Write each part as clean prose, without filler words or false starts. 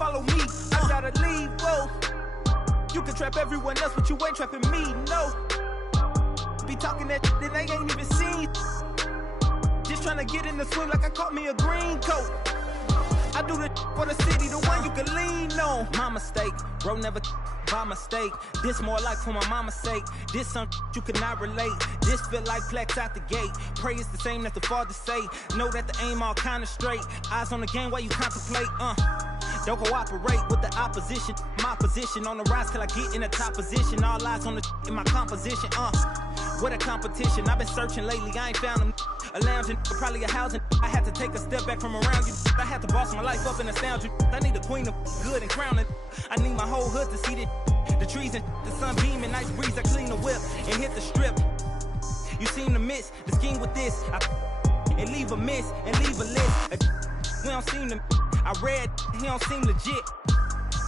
follow me. I gotta leave, whoa. You can trap everyone else, but you ain't trapping me, no. Be talking that shit they ain't even seen. Just trying to get in the swing like I caught me a green coat. I do the for the city, the one you can lean on. My mistake, bro, never by mistake. This more like for my mama's sake. This some you cannot relate. This feel like flex out the gate. Pray it's the same that the father say. Know that the aim all kinda straight. Eyes on the game while you contemplate, Don't cooperate with the opposition. My position on the rise till I get in the top position. All eyes on the in my composition, What a competition. I've been searching lately, I ain't found them. A lounge and probably a housing. I had to take a step back from around you. I had to boss my life up and astound you. I need a queen of good and crowning. I need my whole hood to see the trees and the sun beaming. Nice breeze, I clean the whip and hit the strip. You seem to miss the scheme with this. And leave a miss and leave a list. We don't seem to. I read, he don't seem legit.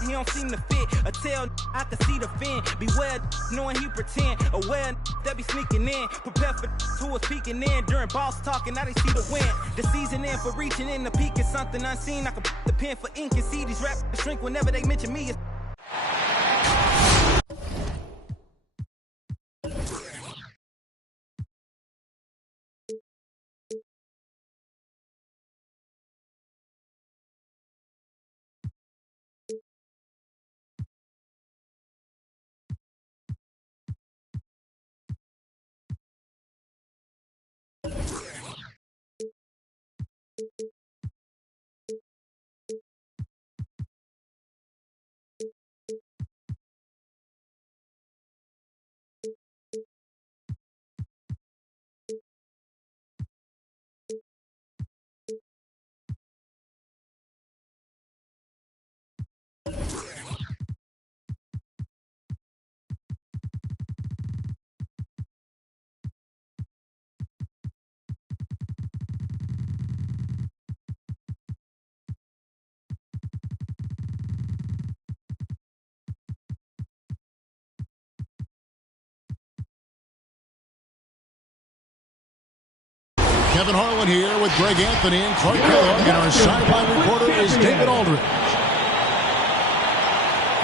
He don't seem to fit. A tail, I can see the fin. Beware, knowing he pretend. Aware, that be sneaking in. Prepare for who was peeking in. During boss talking, now they see the win. The season in for reaching in the peak is something unseen. I can put the pen for ink and see these rappers shrink whenever they mention me. Kevin Harlan here with Greg Anthony and Clark Kellogg, and our sideline reporter is David Aldridge.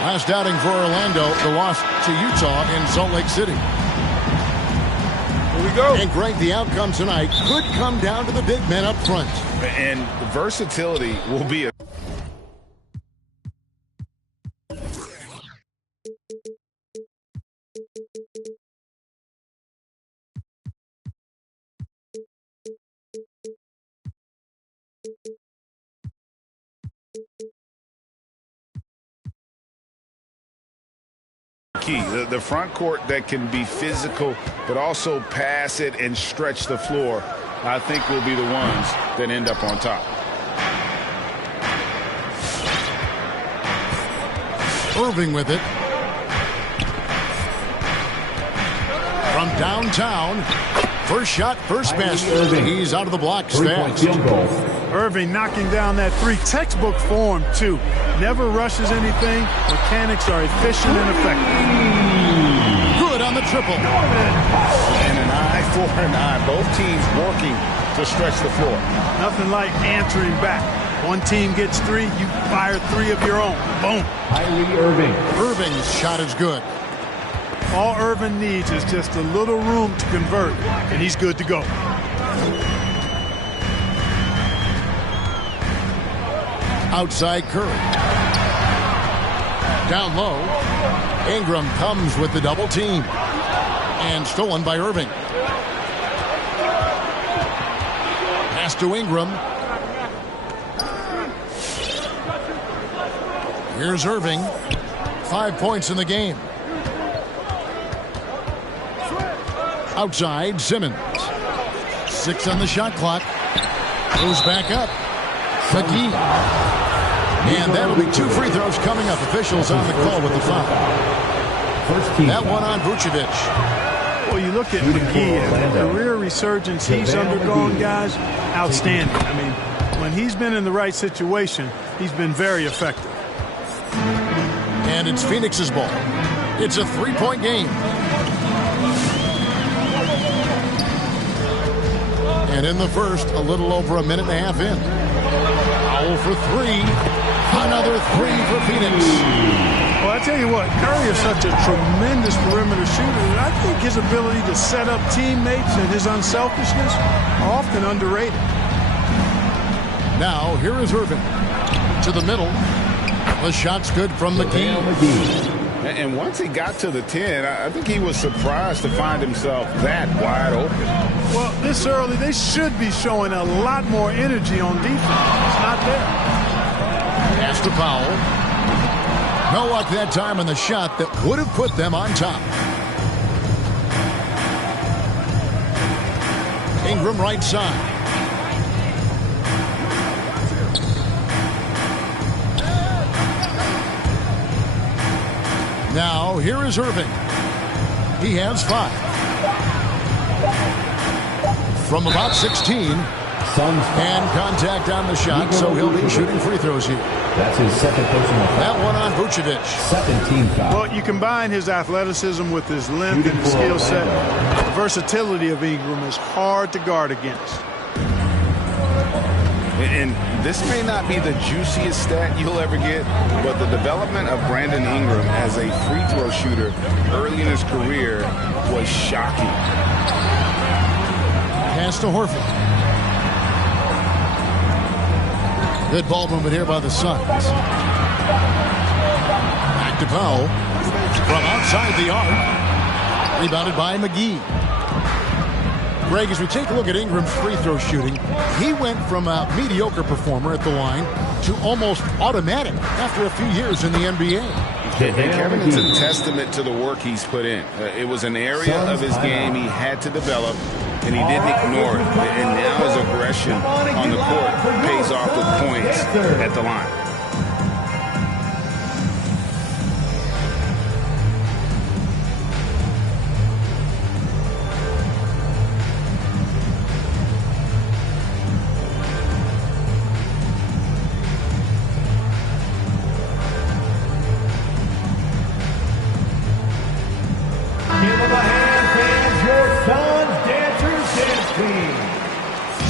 Last outing for Orlando, the loss to Utah in Salt Lake City. Here we go. And Greg, the outcome tonight could come down to the big men up front. And the versatility will be a key. The front court that can be physical but also pass it and stretch the floor, I think will be the ones that end up on top. Irving with it. From downtown. First shot, first basket. He's out of the blocks fast. Irving knocking down that three. Textbook form, too. Never rushes anything. Mechanics are efficient and effective. Good on the triple. And an eye for an eye. Both teams working to stretch the floor. Nothing like answering back. One team gets three, you fire three of your own. Boom. Kyrie Irving. Irving's shot is good. All Irving needs is just a little room to convert, and he's good to go. Outside Curry. Down low. Ingram comes with the double team. And stolen by Irving. Pass to Ingram. Here's Irving. 5 points in the game. Outside, Simmons. 6 on the shot clock. Goes back up. McGee. And that'll be 2 free throws coming up. Officials on the call with the foul. That one on Vucevic. Well, you look at McGee and the career resurgence he's undergone, guys, outstanding. I mean, when he's been in the right situation, he's been very effective. And it's Phoenix's ball. It's a 3-point game. And in the first, a little over a minute and a half in. Foul for 3. Another for 3 for Phoenix. Well, I tell you what, Curry is such a tremendous perimeter shooter that I think his ability to set up teammates and his unselfishness are often underrated. Now, here is Irving. To the middle. The shot's good from McGee. And once he got to the 10, I think he was surprised to find himself that wide open. Well, this early, they should be showing a lot more energy on defense. It's not there. Pass to Powell. No luck that time on the shot that would have put them on top. Ingram right side. Now, here is Irving. He has 5. From about 16. And contact on the shot, so he'll be shooting free throws here. That's his second personal foul. That one on Vucevic. Second team foul. Well, you combine his athleticism with his length and his skill set. The versatility of Ingram is hard to guard against. And this may not be the juiciest stat you'll ever get, but the development of Brandon Ingram as a free throw shooter early in his career was shocking. Pass to Horford. Good ball movement here by the Suns. Back to Powell. From outside the arc. Rebounded by McGee. Greg, as we take a look at Ingram's free throw shooting, he went from a mediocre performer at the line to almost automatic after a few years in the NBA. And Kevin, it's a testament to the work he's put in. It was an area of his game he had to develop, and he didn't ignore it. And now his aggression on the court pays off with points at the line.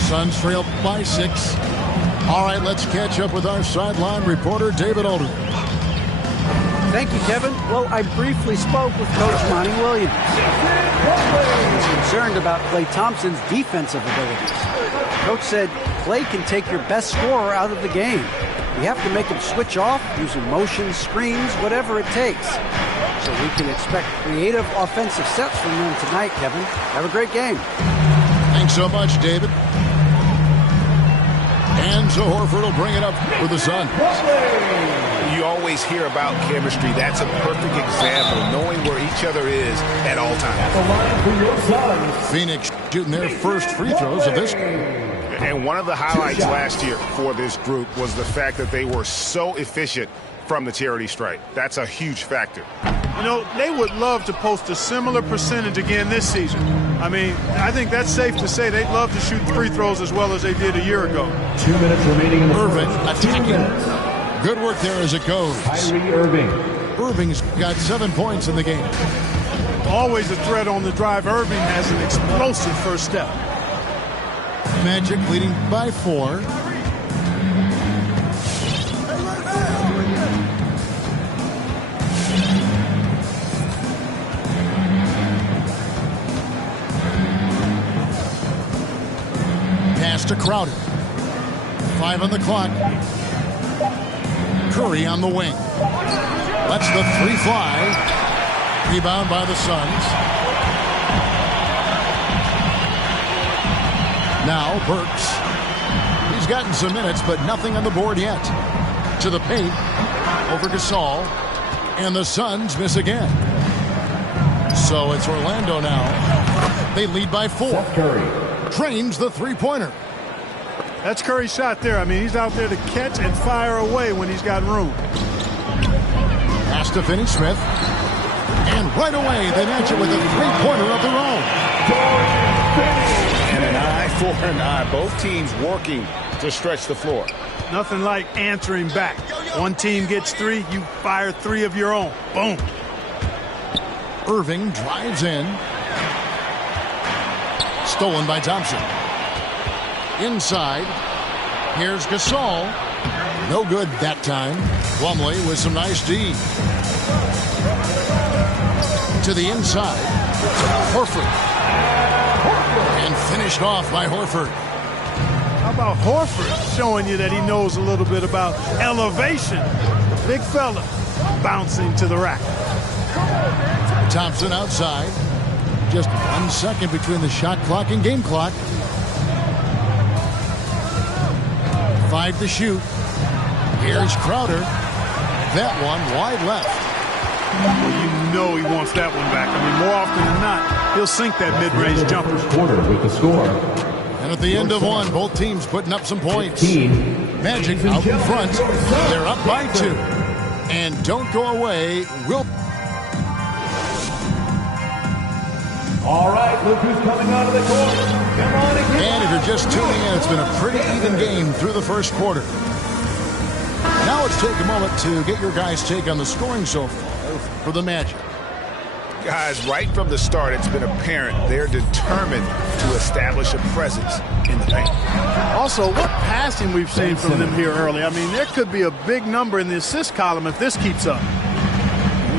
Suns trail by 6. All right, let's catch up with our sideline reporter, David Alden. Thank you, Kevin. Well, I briefly spoke with Coach Monty Williams. He was concerned about Klay Thompson's defensive abilities. Coach said Klay can take your best scorer out of the game. You have to make him switch off using motion, screens, whatever it takes. So we can expect creative offensive sets from them tonight, Kevin. Have a great game. Thanks so much, David. And so Horford will bring it up for the Suns. You always hear about chemistry. That's a perfect example, knowing where each other is at all times. Phoenix shooting their first free throws of this. And one of the highlights last year for this group was the fact that they were so efficient from the charity stripe. That's a huge factor. You know, they would love to post a similar percentage again this season. I mean, I think that's safe to say they'd love to shoot free throws as well as they did a year ago. 2 minutes remaining in the Irving first. attacking. Good work there as it goes. Kyrie Irving. Irving's got 7 points in the game. Always a threat on the drive. Irving has an explosive first step. Magic leading by 4. Pass to Crowder. 5 on the clock. Curry on the wing. Lets the 3 fly. Rebound by the Suns. Now Burks. He's gotten some minutes, but nothing on the board yet. To the paint. Over Gasol. And the Suns miss again. So it's Orlando now. They lead by 4. Seth Curry trains the three-pointer. That's Curry's shot there. I mean, he's out there to catch and fire away when he's got room. Pass to Finney-Smith. And right away, they match it with a three-pointer of their own. And an eye for an eye. Both teams working to stretch the floor. Nothing like answering back. One team gets 3, you fire 3 of your own. Boom. Irving drives in. Stolen by Thompson. Inside. Here's Gasol. No good that time. Plumlee with some nice D. To the inside. Horford. And finished off by Horford. How about Horford showing you that he knows a little bit about elevation? Big fella bouncing to the rack. Thompson outside. Just 1 second between the shot clock and game clock. 5 to shoot. Here's Crowder. That one wide left. Well, you know he wants that one back. I mean, more often than not, he'll sink that mid-range jumper. First quarter with the score. And at the end of one, both teams putting up some points. 15. Magic out in front. They're up by 2. And don't go away. All right, look who's coming out of the court. Come on and And if you're just tuning in, it's been a pretty even game through the first quarter. Now let's take a moment to get your guys' take on the scoring so far for the Magic. Guys, right from the start, it's been apparent they're determined to establish a presence in the paint. Also, what passing we've seen from them here early. I mean, there could be a big number in the assist column if this keeps up.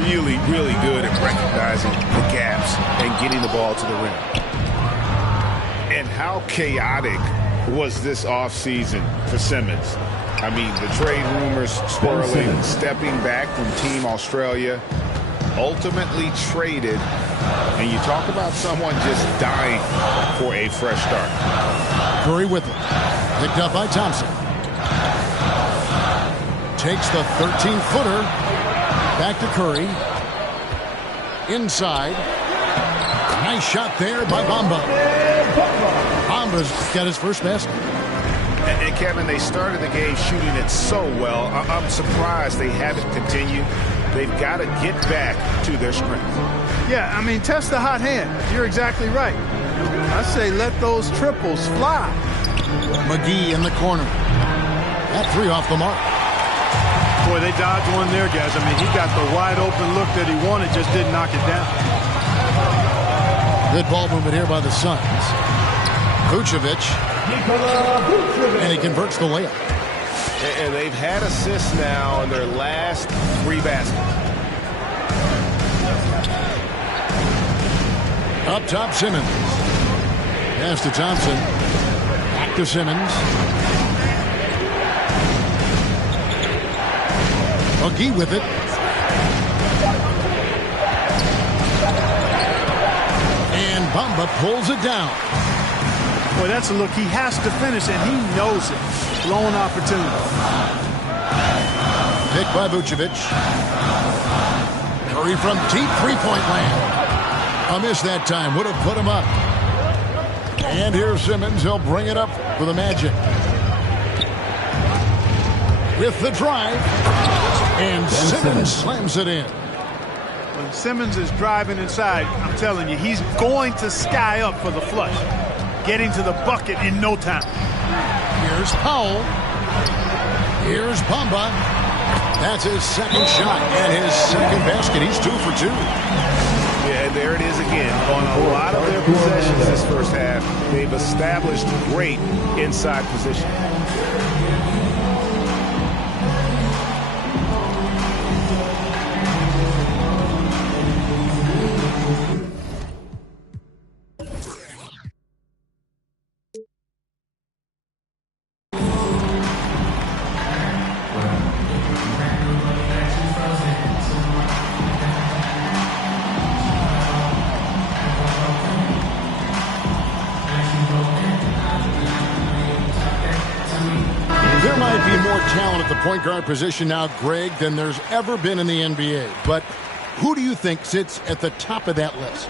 Really, really good at recognizing the gaps and getting the ball to the rim. And how chaotic was this offseason for Simmons? I mean, the trade rumors swirling, stepping back from Team Australia, ultimately traded, and you talk about someone just dying for a fresh start. Curry with it. Picked up by Thompson. Takes the 13-footer. Back to Curry. Inside. Nice shot there by Bamba. Bamba's got his first basket. And Kevin, they started the game shooting it so well. I'm surprised they haven't continued. They've got to get back to their strength. Yeah, I mean, test the hot hand. You're exactly right. I say let those triples fly. McGee in the corner. That 3 off the mark. Boy, they dodged one there, guys. I mean, he got the wide open look that he wanted, just didn't knock it down. Good ball movement here by the Suns. Vucevic. And he converts the layup. And they've had assists now in their last 3 baskets. Up top, Simmons. Pass to Thompson. Back to Simmons. McGee with it. And Bamba pulls it down. Boy, that's a look he has to finish, and he knows it. Blown opportunity. Picked by Vucevic. Curry from deep three-point land. A miss that time. Would have put him up. And here's Simmons. He'll bring it up for the Magic. With the drive. And Simmons slams it in. When Simmons is driving inside, I'm telling you, he's going to sky up for the flush. Getting to the bucket in no time. Here's Powell. Here's Bamba. That's his second shot and his second basket. He's 2 for 2. Yeah, and there it is again. On a lot of their possessions this first half, they've established great inside position. Talent at the point guard position now, Greg, than there's ever been in the NBA. But who do you think sits at the top of that list?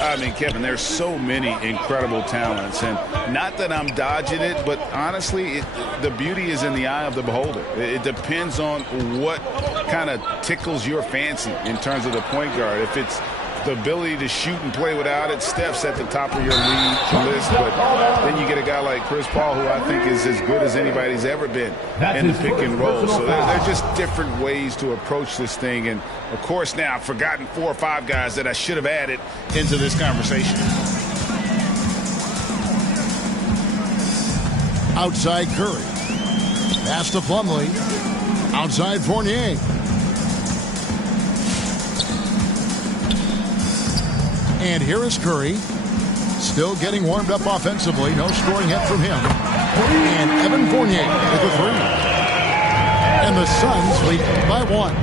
I mean, Kevin, there's so many incredible talents. And not that I'm dodging it, but honestly, the beauty is in the eye of the beholder. It depends on what kind of tickles your fancy in terms of the point guard. If it's the ability to shoot and play without it, Steph's at the top of your league list. But then you get a guy like Chris Paul, who I think is as good as anybody's ever been in the pick and roll. So they're just different ways to approach this thing. And, of course, now I've forgotten 4 or 5 guys that I should have added into this conversation. Outside Curry. Pass to Plumlee. Outside Fournier. And here is Curry. Still getting warmed up offensively. No scoring hit from him. And Evan Fournier with the three. And the Suns lead by 1.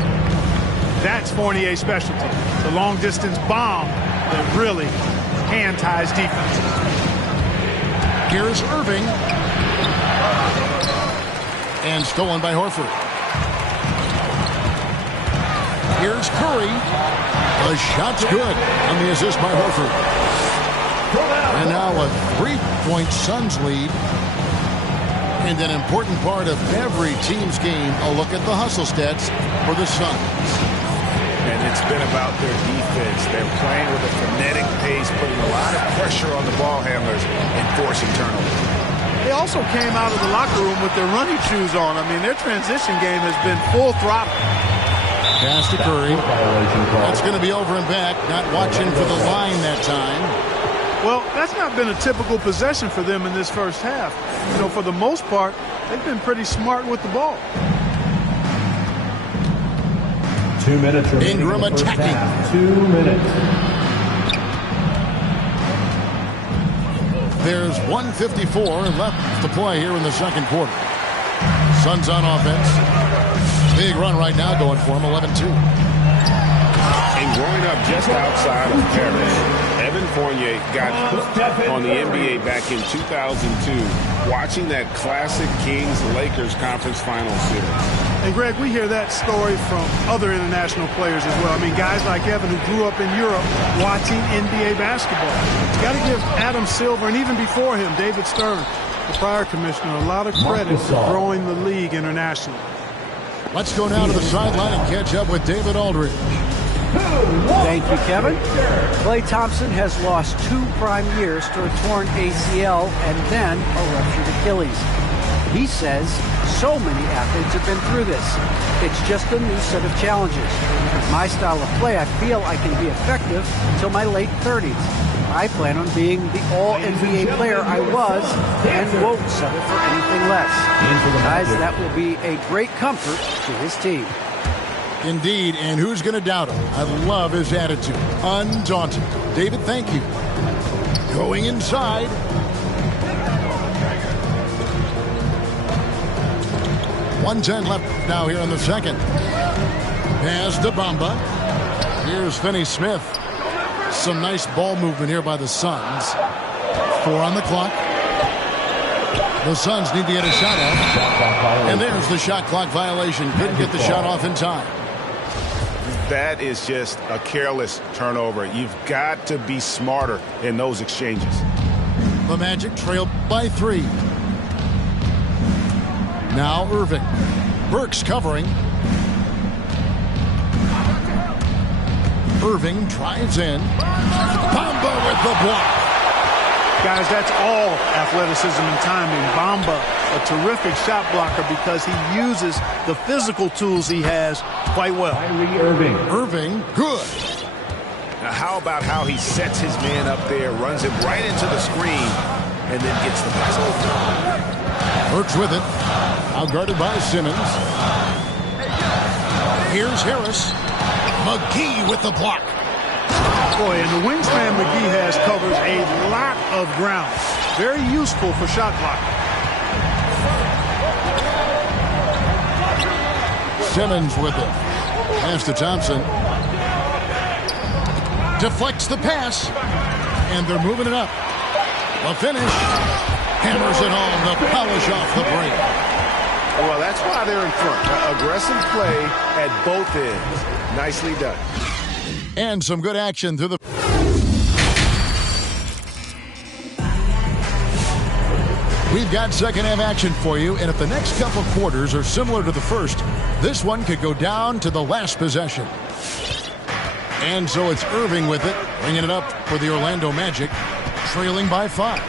That's Fournier's specialty. The long-distance bomb that really hand-ties defense. Here's Irving. And stolen by Horford. Here's Curry. The shot's good on the assist by Horford. And now a 3-point Suns lead. And an important part of every team's game, a look at the hustle stats for the Suns. And it's been about their defense. They're playing with a frenetic pace, putting a lot of pressure on the ball handlers and forcing turnovers. They also came out of the locker room with their running shoes on. I mean, their transition game has been full throttle. Pass to Curry. That's going to be over and back. Not watching for the line that time. Well, that's not been a typical possession for them in this first half. You know, for the most part, they've been pretty smart with the ball. 2 minutes remaining. Ingram attacking. 2 minutes. There's 1:54 left to play here in the second quarter. Suns on offense. Big run right now going for him, 11-2. And growing up just outside of Paris, Evan Fournier got hooked on the NBA back in 2002, watching that classic Kings-Lakers conference finals series. And, Greg, we hear that story from other international players as well. I mean, guys like Evan who grew up in Europe watching NBA basketball. You got to give Adam Silver, and even before him, David Stern, the prior commissioner, a lot of credit for growing the league internationally. Let's go now to the sideline and catch up with David Aldridge. Thank you, Kevin. Klay Thompson has lost 2 prime years to a torn ACL and then a ruptured Achilles. He says so many athletes have been through this. It's just a new set of challenges. With my style of play, I feel I can be effective until my late 30s. I plan on being the all-NBA player I was and won't settle for anything less. Guys, that will be a great comfort to his team. Indeed, and who's going to doubt him? I love his attitude. Undaunted. David, thank you. Going inside. .110 left now here in the second. Pass to Bamba. Here's Finney-Smith. Some nice ball movement here by the Suns. 4 on the clock. The Suns need to get a shot off. And there's the shot clock violation. Couldn't get the shot off in time. That is just a careless turnover. You've got to be smarter in those exchanges. The Magic trail by 3. Now Irving. Burks covering. Irving drives in. Bamba with the block. Guys, that's all athleticism and timing. Bamba, a terrific shot blocker because he uses the physical tools he has quite well. Irving, good. Now, how about how he sets his man up there, runs him right into the screen, and then gets the basket. Burks with it. Out guarded by Simmons. Here's Harris. McGee with the block. Boy, and the wingspan McGee has covers a lot of ground. Very useful for shot blocking. Simmons with it. Pass to Thompson. Deflects the pass. And they're moving it up. The finish. Hammers it home. The polish off the break. Well, that's why they're in front. Aggressive play at both ends. Nicely done. And some good action through the... We've got second half action for you, and if the next couple quarters are similar to the first, this one could go down to the last possession. And so it's Irving with it, bringing it up for the Orlando Magic, trailing by 5.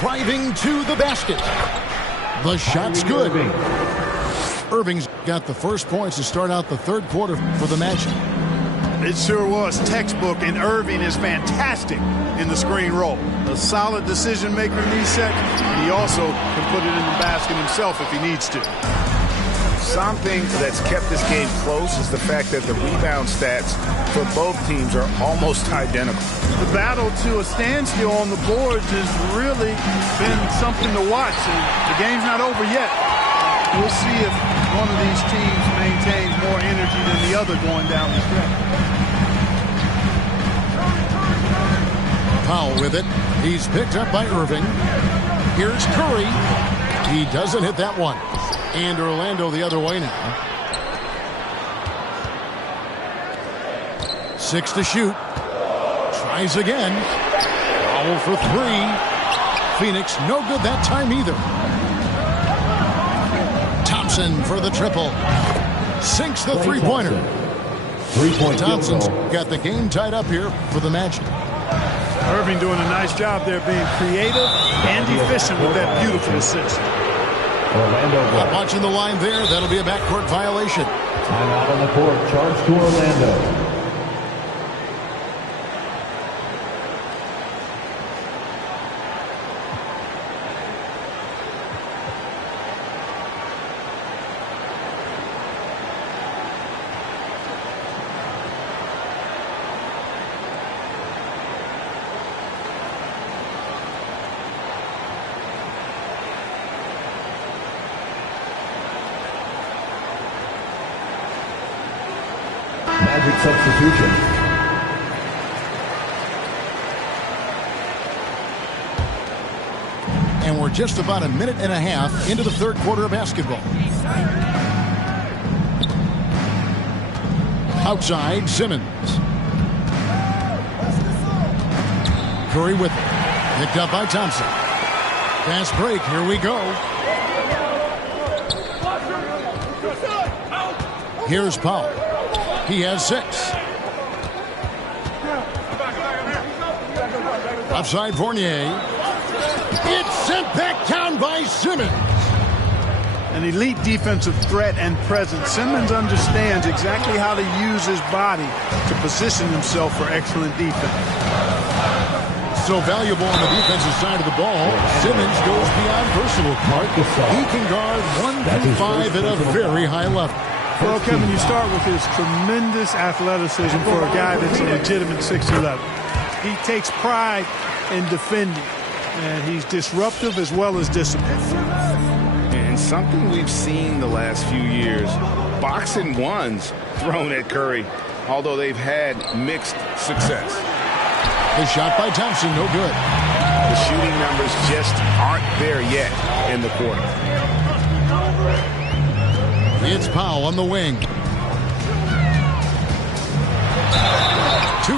Driving to the basket. The shot's good. Irving's got the first points to start out the third quarter for the Magic. It sure was textbook, and Irving is fantastic in the screen roll. A solid decision maker in these sets, and he also can put it in the basket himself if he needs to. Something that's kept this game close is the fact that the rebound stats for both teams are almost identical. The battle to a standstill on the boards has really been something to watch, and the game's not over yet. We'll see if one of these teams maintains more energy than the other going down the stretch. Powell with it. He's picked up by Irving. Here's Curry. He doesn't hit that one. And Orlando the other way now. 6 to shoot. Tries again. Powell for 3. Phoenix no good that time either. Thompson for the triple. Sinks the three-pointer. Thompson's got the game tied up here for the Magic. Irving doing a nice job there, being creative and efficient with that beautiful assist. Not watching the line there. That'll be a backcourt violation. Timeout on the court. Charge to Orlando. Magic substitution. And we're just about a minute and a half into the third quarter of basketball. Outside, Simmons. Curry with it. Picked up by Thompson. Fast break. Here we go. Here's Powell. He has 6. Offside Fournier. It's sent back down by Simmons. An elite defensive threat and presence. Simmons understands exactly how to use his body to position himself for excellent defense. So valuable on the defensive side of the ball. Simmons goes beyond personal. He can guard 1 through 5 at a very high level. Well, Kevin, you start with his tremendous athleticism for a guy that's a legitimate 6'11". He takes pride in defending, and he's disruptive as well as disciplined. And something we've seen the last few years, boxing ones thrown at Curry, although they've had mixed success. The shot by Thompson, no good. The shooting numbers just aren't there yet in the quarter. It's Powell on the wing. 2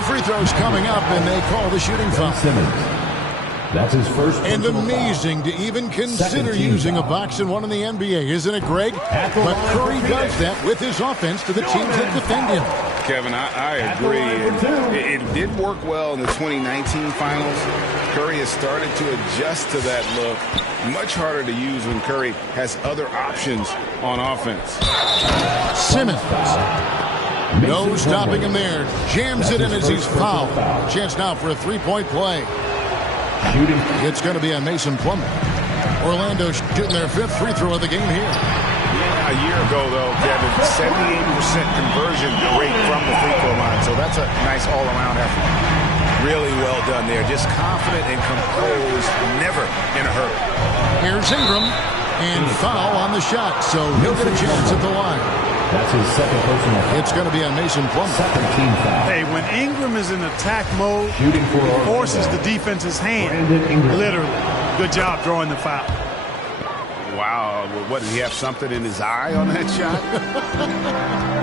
free throws coming up, and they call the shooting foul. Simmons. That's his first. And amazing to even consider using a box and one in the NBA, isn't it, Greg? But Curry does that with his offense to the teams that defend him. Kevin, I agree. It did work well in the 2019 finals. Curry has started to adjust to that look. Much harder to use when Curry has other options on offense. Simmons. No stopping him there. Jams it in as he's fouled. Chance now for a three-point play. Shooting. It's going to be on Mason Plumlee. Orlando shooting their 5th free throw of the game here. A year ago, though, Kevin, 78% conversion rate from the free throw line. So that's a nice all-around effort. Really well done there. Just confident and composed, never in a hurry. Here's Ingram, and foul on the shot, so he'll get a chance at the line. That's his second personal foul. It's going to be on Mason Plumlee. Second team foul. Hey, when Ingram is in attack mode, Shooting for he Orlando. forces the defense's hand. Brandon Ingram. Literally. Good job drawing the foul. Wow. What, did he have something in his eye on that shot?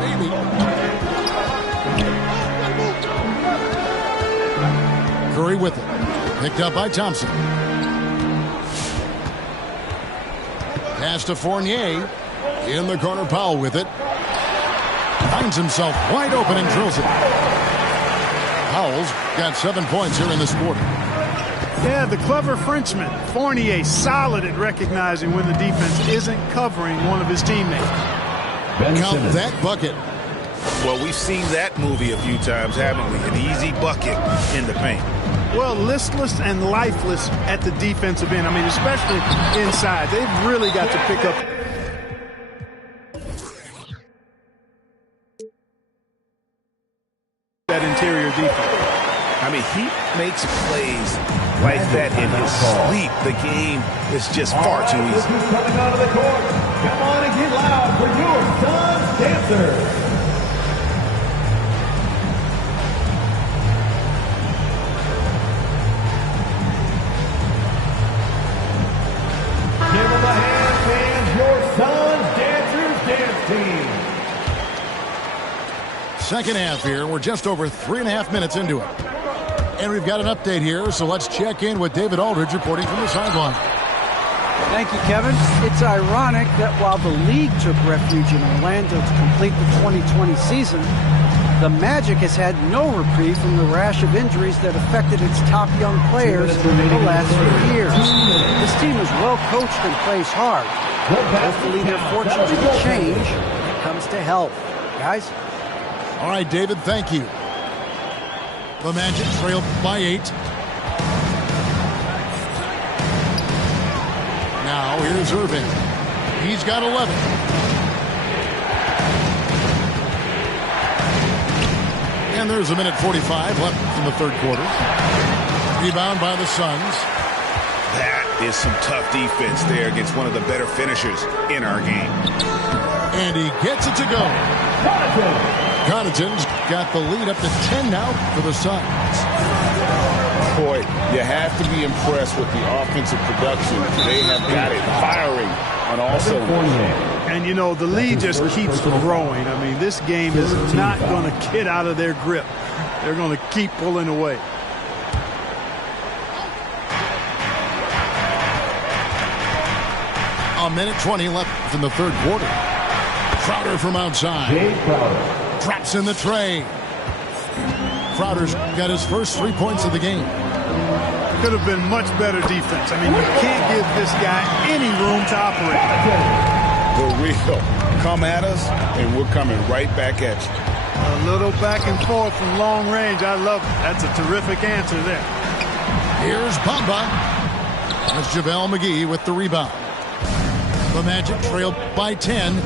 Maybe. Curry with it. Picked up by Thompson. Pass to Fournier. In the corner, Powell with it. Finds himself wide open and drills it. Powell's got 7 points here in this quarter. Yeah, the clever Frenchman, Fournier, solid at recognizing when the defense isn't covering one of his teammates. Ben Count Simmons. that bucket. Well, we've seen that movie a few times, haven't we? An easy bucket in the paint. Well, listless and lifeless at the defensive end. I mean, especially inside. They've really got to pick up. That interior defense. I mean, he makes plays like that in his sleep. The game is just far too easy. Coming out of the court. Come on and get loud for your Suns dancers. Give them a hand, fans. Your Suns dancers dance team. Second half here. We're just over 3.5 minutes into it. And we've got an update here, so let's check in with David Aldridge reporting from the sideline. Thank you, Kevin. It's ironic that while the league took refuge in Orlando to complete the 2020 season, the Magic has had no reprieve from the rash of injuries that affected its top young players the last few years. This team is well coached and plays hard. Hopefully their fortunes will change when it comes to health. Guys? All right, David, thank you. The Magic trail by 8. Now here's Irving. He's got 11. And there's a minute 45 left in the third quarter. Rebound by the Suns. That is some tough defense there against one of the better finishers in our game. And he gets it to go. Connaughton's got the lead up to 10 now for the Suns. Boy, you have to be impressed with the offensive production. They have got it firing on all cylinders. And, you know, the lead just keeps growing. I mean, this game is not going to get out of their grip. They're going to keep pulling away. A minute 20 left in the third quarter. Crowder from outside. Drops in the tray. Crowder's got his first 3 points of the game. Could have been much better defense. I mean, you can't give this guy any room to operate. The real. Come at us, and we're coming right back at you. A little back and forth from long range. I love it. That's a terrific answer there. Here's Bamba. That's JaVale McGee with the rebound. The Magic trail by 10.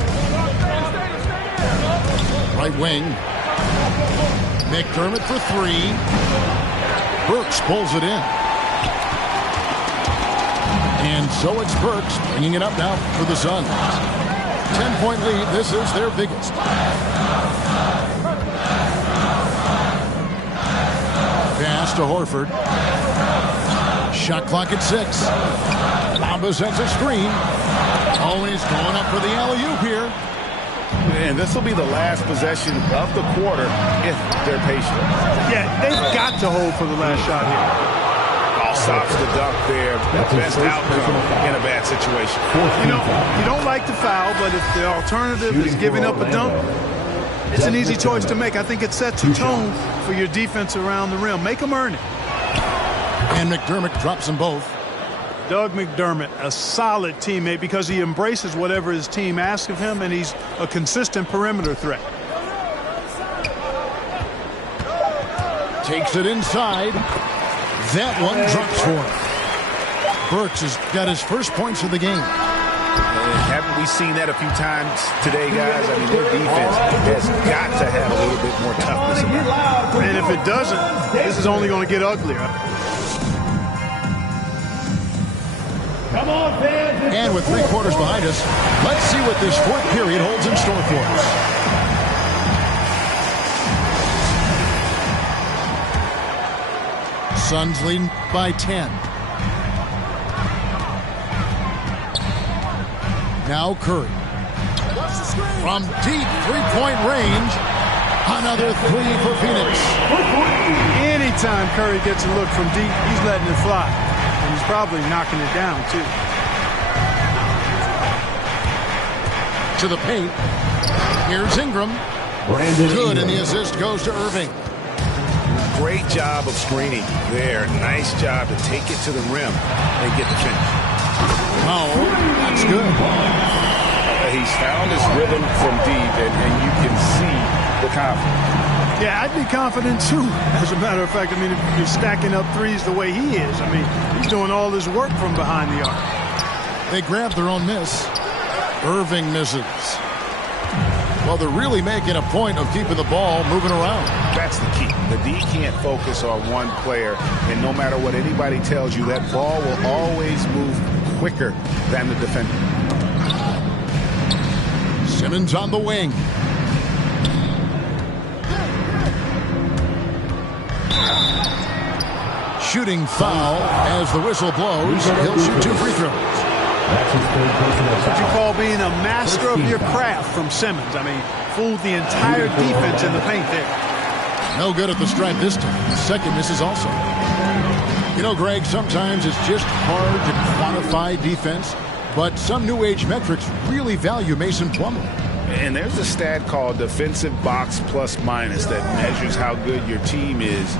Right wing. McDermott for 3. Burks pulls it in. And so it's Burks bringing it up now for the Suns. 10-point lead. This is their biggest. Pass to Horford. Shot clock at 6. Bamba sends a screen. Always going up for the alley-oop here. And this will be the last possession of the quarter if they're patient. Yeah, they've got to hold for the last shot here. All stops the dunk there. Best outcome in a bad situation. You know, you don't like the foul, but if the alternative is giving up a dunk, it's an easy choice to make. I think it sets a tone for your defense around the rim. Make them earn it. And McDermott drops them both. Doug McDermott, a solid teammate because he embraces whatever his team asks of him, and he's a consistent perimeter threat. Takes it inside. That one drops for him. Burks has got his first points of the game. Haven't we seen that a few times today, guys? I mean, their defense has got to have a little bit more toughness about it. And if it doesn't, this is only going to get uglier. Come on, fans. And with 3 quarters behind us, let's see what this fourth period holds in store for us. Suns leading by 10. Now Curry. From deep three-point range, another 3 for Phoenix. Anytime Curry gets a look from deep, he's letting it fly. And he's probably knocking it down, too. To the paint. Here's Ingram. Good, and the assist goes to Irving. Great job of screening there. Nice job to take it to the rim and get the finish. Oh, that's good. He's found his rhythm from deep, and you can see confident. Yeah, I'd be confident too. As a matter of fact, I mean, if you're stacking up threes the way he is, I mean, he's doing all his work from behind the arc. They grab their own miss. Irving misses. Well, they're really making a point of keeping the ball moving around. That's the key. The D can't focus on one player, and no matter what anybody tells you, that ball will always move quicker than the defender. Simmons on the wing. Shooting foul as the whistle blows. He'll shoot 2 free throws. That's what you call being a master of your craft from Simmons. I mean, fooled the entire defense in the paint there. No good at the stripe this time. Second misses also. You know, Greg, sometimes it's just hard to quantify defense, but some new age metrics really value Mason Plumlee. And there's a stat called defensive box plus minus that measures how good your team is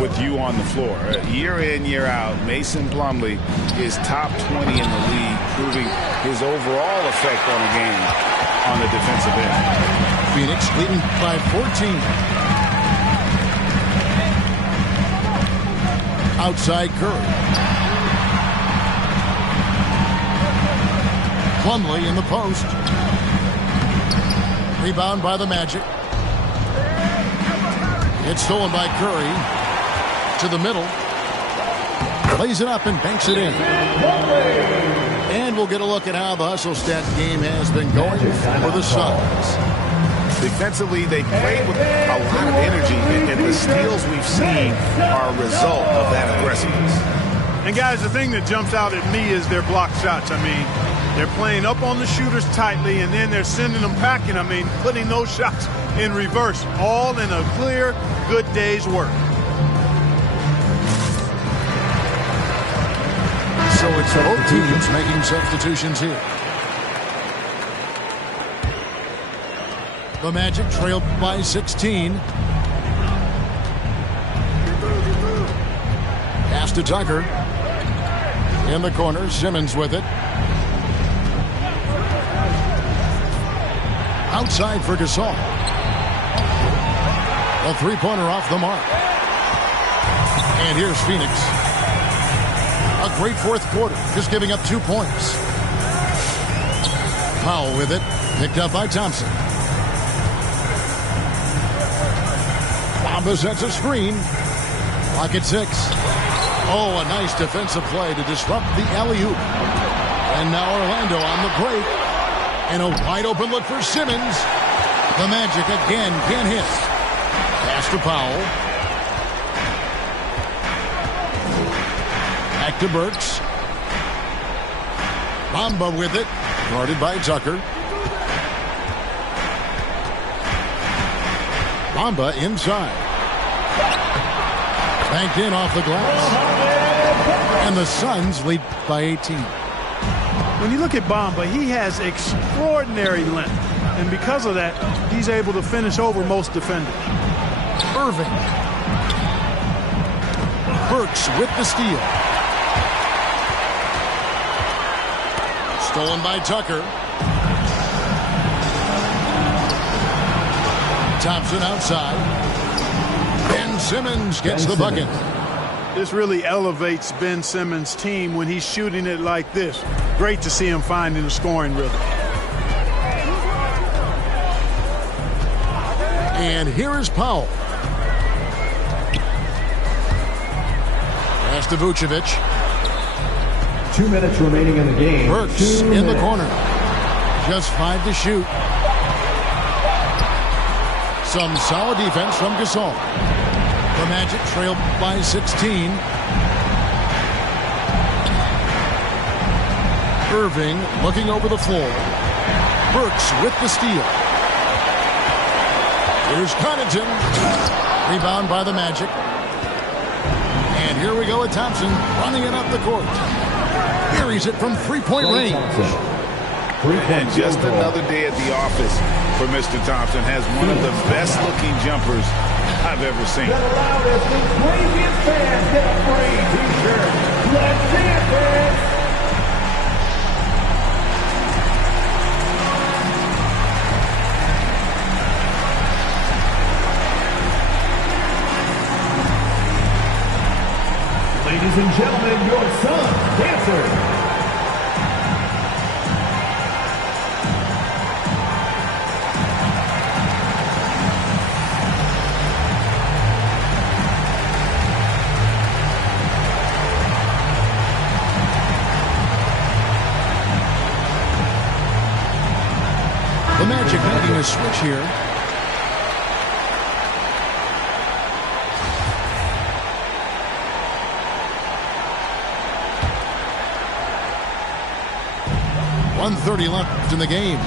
with you on the floor. Year in, year out, Mason Plumlee is top 20 in the league, proving his overall effect on the game on the defensive end. Phoenix leading by 14. Outside Curry. Plumlee in the post. Rebound by the Magic. It's stolen by Curry. To the middle. Plays it up and banks it in. And we'll get a look at how the hustle stat game has been going for the Suns. Defensively, they played with a lot of energy, and the steals we've seen are a result of that aggressiveness. And guys, the thing that jumps out at me is their block shots. I mean, they're playing up on the shooters tightly, and then they're sending them packing. I mean, putting those shots in reverse, all in a clear, good day's work. So it's both teams making substitutions here. The Magic trailed by 16. Pass to Tucker. In the corner, Simmons with it. Outside for Gasol. A three-pointer off the mark. And here's Phoenix. A great fourth quarter, just giving up 2 points. Powell with it, picked up by Thompson. Bamba sets a screen. Clock at 6. Oh, a nice defensive play to disrupt the alley-oop. And now Orlando on the break. And a wide open look for Simmons. The Magic again can't hit. Pass to Powell. Back to Burks. Bamba with it. Guarded by Tucker. Bamba inside. Banked in off the glass. And the Suns lead by 18. When you look at Bamba, he has extraordinary length. And because of that, he's able to finish over most defenders. Irving. Burks with the steal. Stolen by Tucker. Thompson outside. Ben Simmons gets the bucket. This really elevates Ben Simmons' team when he's shooting it like this. Great to see him finding the scoring rhythm. And here is Powell. Pass to Vucevic. 2 minutes remaining in the game. Burks in the corner. Just 5 to shoot. Some solid defense from Gasol. The Magic trailed by 16. Irving looking over the floor. Burks with the steal. Here's Connaughton. Rebound by the Magic. And here we go with Thompson running it up the court. Carries it from three-point range. And just another day at the office for Mr. Thompson. Has one of the best-looking jumpers I've ever seen. The loudest and craziest fans get a free t-shirt. Let's see it, fans. The Magic making a switch here. .130 left in the game.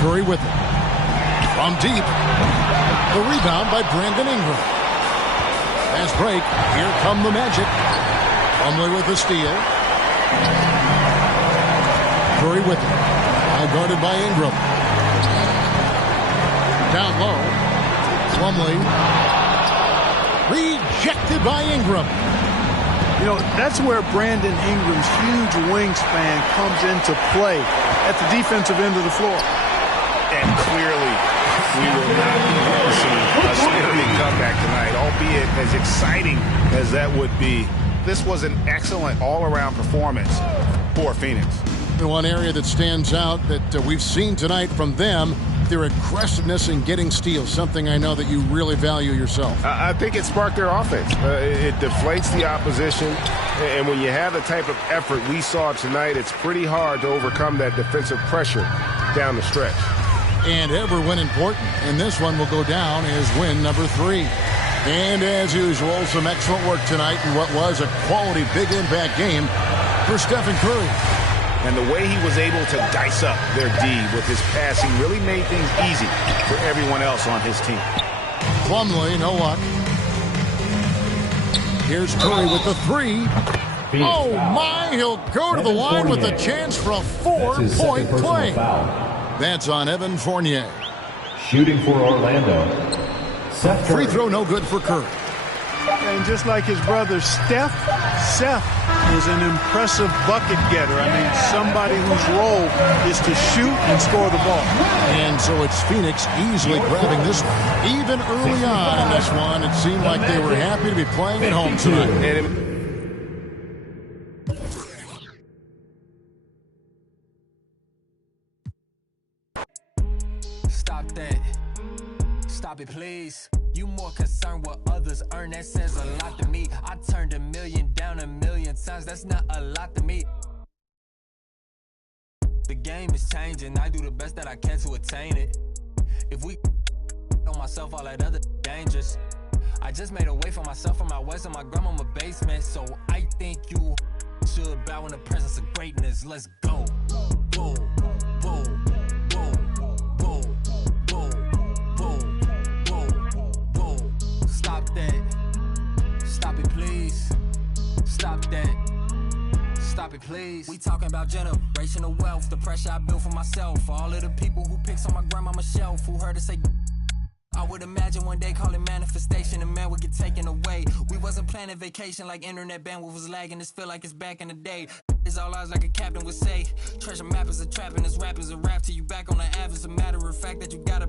Curry with it. From deep. The rebound by Brandon Ingram. Fast break. Here come the Magic. Plumlee with the steal. Curry with it. Now guarded by Ingram. Down low. Plumlee. Rejected by Ingram. You know, that's where Brandon Ingram's huge wingspan comes into play at the defensive end of the floor. And clearly, we will not be witnessing a spirited comeback tonight, albeit as exciting as that would be. This was an excellent all-around performance for Phoenix. The one area that stands out that we've seen tonight from them, their aggressiveness in getting steals, something I know that you really value yourself. I think it sparked their offense. It deflates the opposition, and when you have the type of effort we saw tonight, it's pretty hard to overcome that defensive pressure down the stretch. And ever when important, and this one will go down as win number 3. And as usual, some excellent work tonight in what was a quality big impact game for Stephen Curry. And the way he was able to dice up their D with his passing really made things easy for everyone else on his team. Plumlee, no luck. Here's Curry with the 3. Oh my, he'll go to the line with a chance for a 4-point play. That's on Evan Fournier. Shooting for Orlando. Free throw no good for Curry. And just like his brother Seth is an impressive bucket getter. I mean, somebody whose role is to shoot and score the ball. And so it's Phoenix easily grabbing this one. Even early on in this one, it seemed like they were happy to be playing at home tonight. Stop that. Stop it, please. You more concerned what others earn, that says a lot to me. I turned $1 million down 1,000,000 times, that's not a lot to me. The game is changing, I do the best that I can to attain it. If we on myself, all that other dangerous. I just made a way for myself from my west and my grandma's basement, so I think you should bow in the presence of greatness. Let's go. Whoa, whoa, whoa, whoa, whoa, whoa, whoa. Stop that. Stop it, please. Stop that. Stop it, please. We talking about generational wealth, the pressure I built for myself, for all of the people who picks on my grandmama's shelf, who heard her say I would imagine one day call it manifestation and man would get taken away. We wasn't planning vacation like internet bandwidth was lagging. This feel like it's back in the day. It's all eyes like a captain would say. Treasure map is a trap and this rap is a rap till you back on the app. It's a matter of fact that you gotta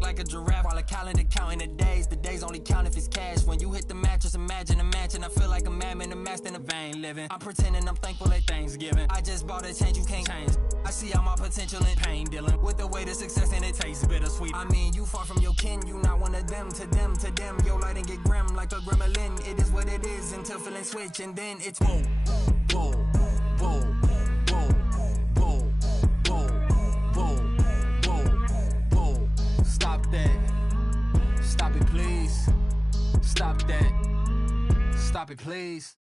like a giraffe while a calendar counting the days. The days only count if it's cash. When you hit the mattress, imagine a match and I feel like a madman amassed in a vain living. I'm pretending I'm thankful at Thanksgiving. I just bought a change you can't change. I see all my potential in pain dealing with the way to success and it tastes bittersweet. I mean, you far from your kin, you not one of them. To them, your light and get grim like a gremlin. It is what it is until feeling switch and then it's whoa, whoa, whoa, whoa, whoa, whoa, whoa, whoa, whoa. Stop that. Stop it, please. Stop that. Stop it, please.